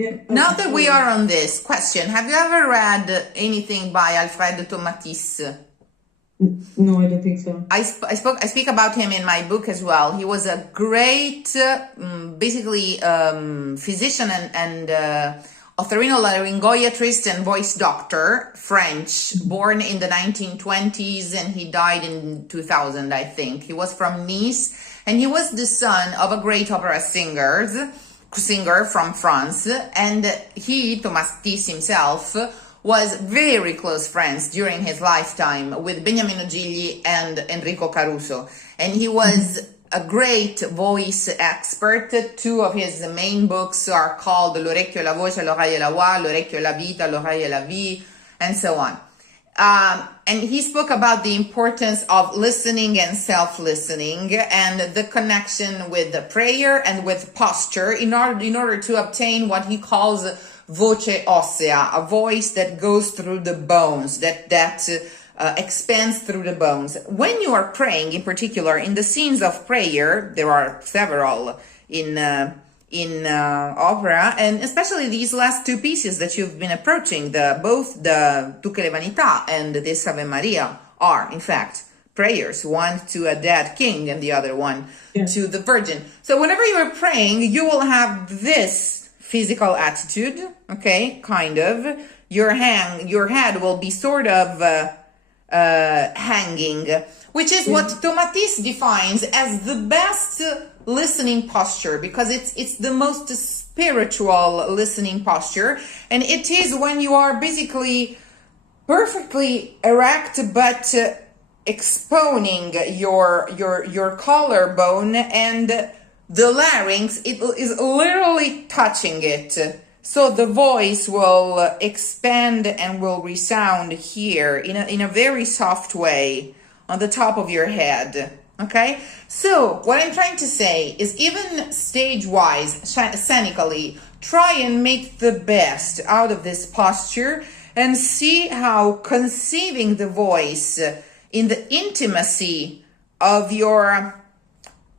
Yeah, Now that we are on this question, have you ever read anything by Alfred Tomatis? No, I don't think so. I speak about him in my book as well. He was a great, physician and otorhinolaryngologist and voice doctor, French, born in the 1920s, and he died in 2000, I think. He was from Nice, and he was the son of a great opera singer from France, and he, Tomatis himself, was very close friends during his lifetime with Beniamino Gigli and Enrico Caruso. And he was a great voice expert. Two of his main books are called L'orecchio e la voce, l'oreille e la voix, L'orecchio e la vita, l'oreille e la vie, and so on. And he spoke about the importance of listening and self-listening and the connection with the prayer and with posture in order to obtain what he calls voce ossea, a voice that goes through the bones, that expands through the bones. When you are praying, in particular, in the scenes of prayer, there are several in opera, and especially these last two pieces that you've been approaching, both the Tu che le Vanità and this Ave Maria are, in fact, prayers, one to a dead king and the other one to the Virgin. So whenever you are praying, you will have this physical attitude, okay, kind of. Your head will be sort of hanging, which is what Tomatis defines as the best listening posture, because it's the most spiritual listening posture, and it is when you are basically perfectly erect but exposing your collarbone, and the larynx is literally touching it. So the voice will expand and will resound here in a very soft way on the top of your head. Okay? So what I'm trying to say is, even stage-wise, scenically, try and make the best out of this posture and see how conceiving the voice in the intimacy of your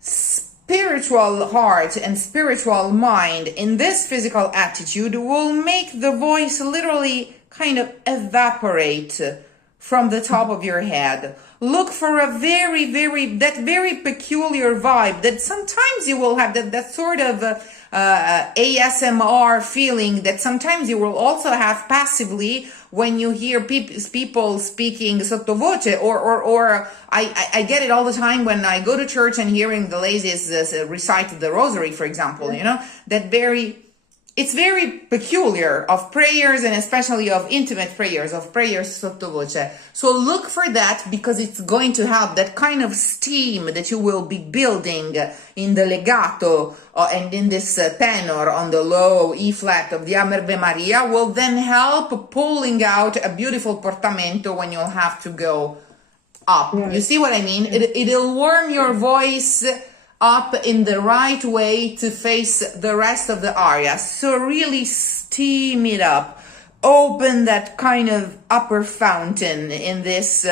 spiritual heart and spiritual mind in this physical attitude will make the voice literally kind of evaporate from the top of your head. Look for a that very peculiar vibe that sometimes you will have, that sort of ASMR feeling that sometimes you will also have passively when you hear people speaking sottovoce, or I get it all the time when I go to church and hearing the ladies recite the rosary, for example, it's very peculiar of prayers, and especially of intimate prayers, of prayers sottovoce. So look for that, because it's going to help. That kind of steam that you will be building in the legato and in this tenor on the low E flat of the Ave Maria will then help pulling out a beautiful portamento when you'll have to go up. Right. You see what I mean? It'll warm your voice up in the right way to face the rest of the aria. So really steam it up. Open that kind of upper fountain in this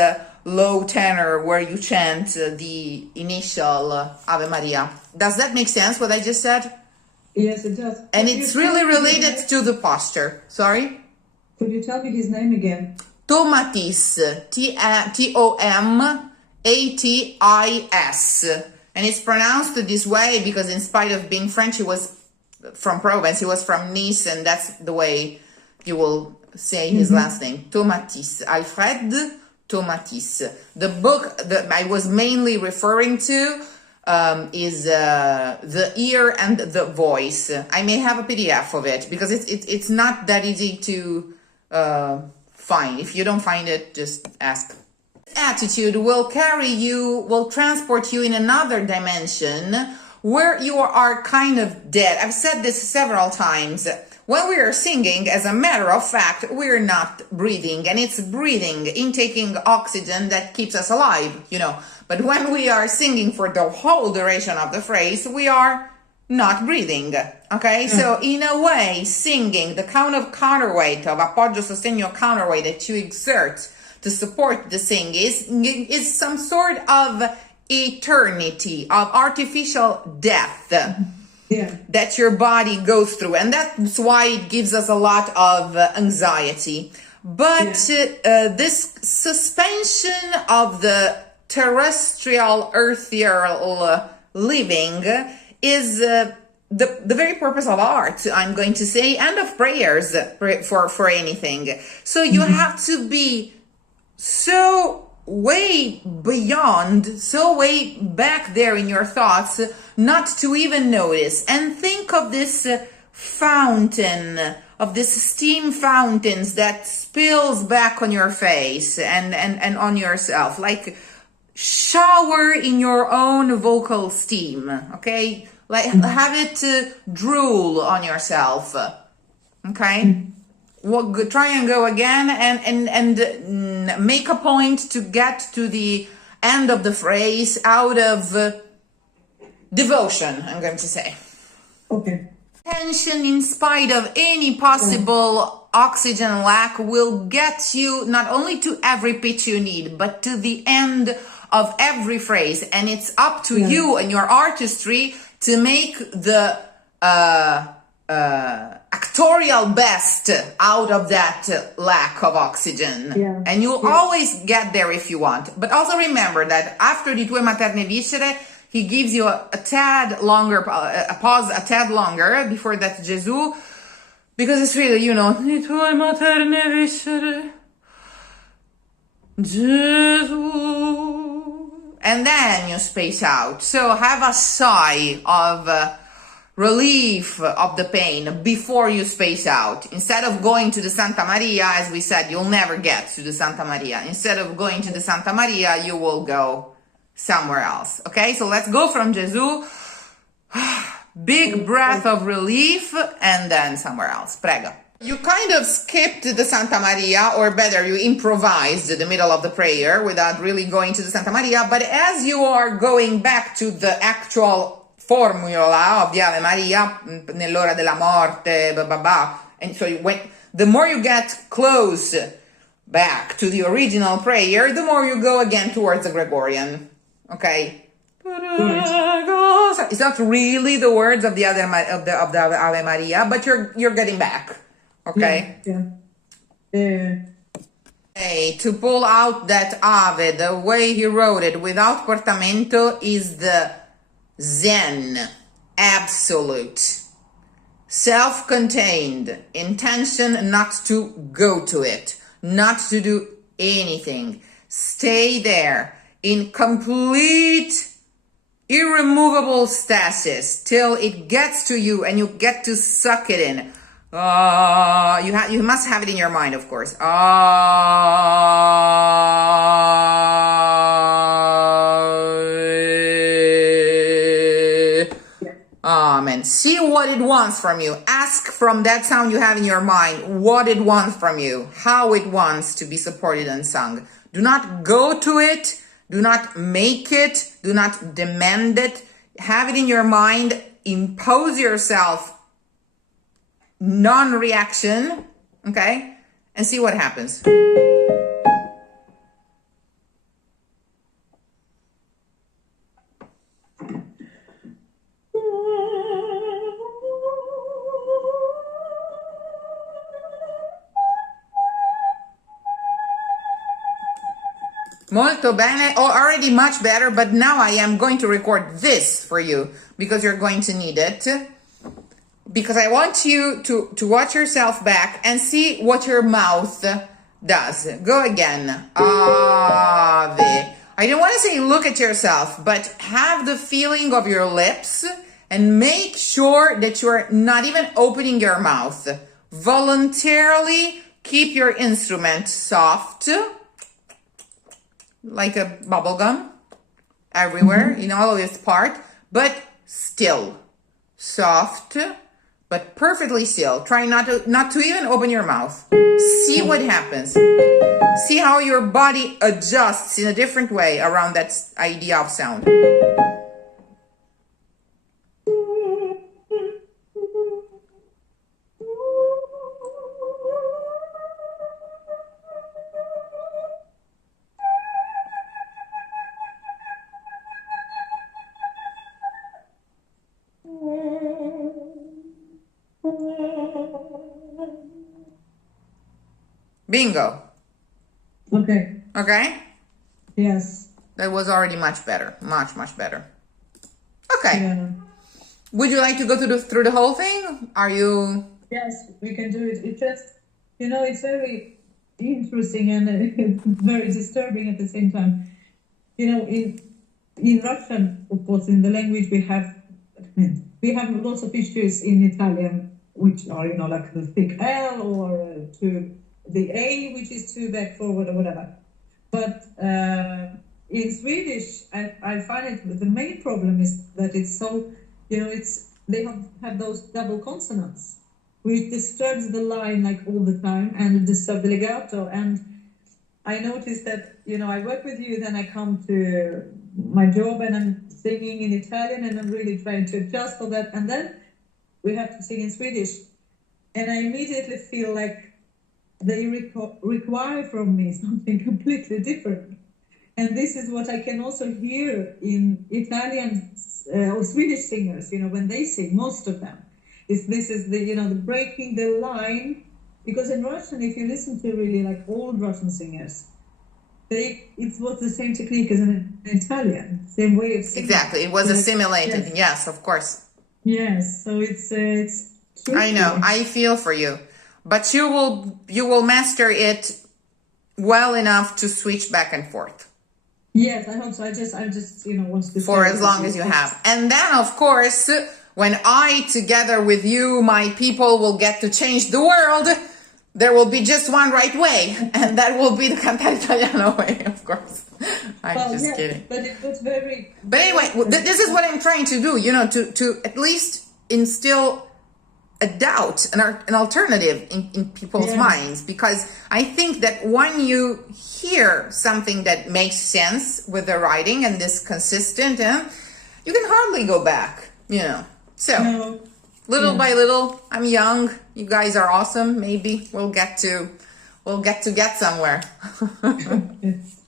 low tenor where you chant the initial Ave Maria. Does that make sense, what I just said? Yes, it does. And it's really related to the posture. Sorry? Could you tell me his name again? Tomatis. Tomatis. And it's pronounced this way because, in spite of being French, he was from Provence, he was from Nice, and that's the way you will say his last name. Tomatis. Alfred Tomatis. The book that I was mainly referring to is The Ear and the Voice. I may have a PDF of it, because it's not that easy to find. If you don't find it, just ask. Attitude will transport you in another dimension where you are kind of dead. I've said this several times. When we are singing, as a matter of fact, we're not breathing, and it's breathing, intaking oxygen that keeps us alive, But when we are singing for the whole duration of the phrase, we are not breathing, okay? So in a way, singing, the kind of counterweight of appoggio sostegno counterweight that you exert to support the sing is some sort of eternity, of artificial death. that your body goes through, and that's why it gives us a lot of anxiety. But this suspension of the terrestrial, earthier living is the very purpose of art, I'm going to say, and of prayers for anything. So you have to be so way beyond, so way back there in your thoughts, not to even notice. And think of this fountain, of this steam fountains that spills back on your face and on yourself, like shower in your own vocal steam, okay? Like have it drool on yourself, okay? Well, try and go again and make a point to get to the end of the phrase out of devotion, I'm going to say. Okay. Tension in spite of any possible oxygen lack will get you not only to every pitch you need, but to the end of every phrase. And it's up to you and your artistry to make the actorial best out of that lack of oxygen. And you'll always get there if you want. But also remember that after Di tue materne viscere, he gives you a tad longer, a pause a tad longer before that Gesù, because it's really, you know, Di tue materne viscere, Gesù. And then you space out. So have a sigh of relief of the pain before you space out. Instead of going to the Santa Maria, as we said, you'll never get to the Santa Maria. Instead of going to the Santa Maria, you will go somewhere else. Okay, so let's go from Gesù. Big breath of relief and then somewhere else. Prego. You kind of skipped the Santa Maria, or better, you improvised the middle of the prayer without really going to the Santa Maria. But as you are going back to the actual formula of the Ave Maria, nell'ora della morte, blah, blah, blah. And so the more you get close back to the original prayer, the more you go again towards the Gregorian. Okay? It's not really the words of the Ave Maria, but you're getting back. Okay? Hey, to pull out that Ave, the way he wrote it, without portamento, is the Zen, absolute, self-contained, intention not to go to it, not to do anything. Stay there in complete, irremovable stasis till it gets to you and you get to suck it in. You must have it in your mind, of course. Amen. See what it wants from you. Ask from that sound you have in your mind what it wants from you, how it wants to be supported and sung. Do not go to it. Do not make it. Do not demand it. Have it in your mind. Impose yourself non-reaction, okay? And see what happens. Molto bene, already much better, but now I am going to record this for you because you're going to need it. Because I want you to watch yourself back and see what your mouth does. Go again. Ave. I don't want to say look at yourself, but have the feeling of your lips and make sure that you're not even opening your mouth. Voluntarily keep your instrument soft, like a bubble gum, everywhere, in all of its part, but still. Soft, but perfectly still. Try not to even open your mouth. See what happens. See how your body adjusts in a different way around that idea of sound. Bingo. Okay. Okay? Yes. That was already much better. Much, much better. Okay. Yeah. Would you like to go through the whole thing? Are you... Yes, we can do it. It just, it's very interesting and very disturbing at the same time. In Russian, of course, in the language we have lots of issues in Italian, which are, like the thick L or to the A, which is two back forward or whatever. But in Swedish, I find it the main problem is that it's so, they have those double consonants, which disturbs the line like all the time and disturbs the legato. And I noticed that, I work with you, then I come to my job and I'm singing in Italian and I'm really trying to adjust for that. And then we have to sing in Swedish. And I immediately feel like they require from me something completely different. And this is what I can also hear in Italian or Swedish singers, when they sing, most of them. This is the, the breaking the line. Because in Russian, if you listen to really like old Russian singers, it was the same technique as in Italian, same way of singing. Exactly, it was assimilated. Yes, of course. Yes, so it's tricky. I know, I feel for you. But you will master it well enough to switch back and forth. Yes, I hope so. I just want to for as long as you have. And then, of course, when I, together with you, my people, will get to change the world, there will be just one right way, and that will be the Cantare Italiano way, of course. I'm just kidding. But it was very... But anyway, this is what I'm trying to do, to at least instill a doubt, an alternative in people's minds, because I think that when you hear something that makes sense with the writing and this consistent, you can hardly go back, So, little by little, I'm young, you guys are awesome, maybe we'll get to get somewhere. Yes.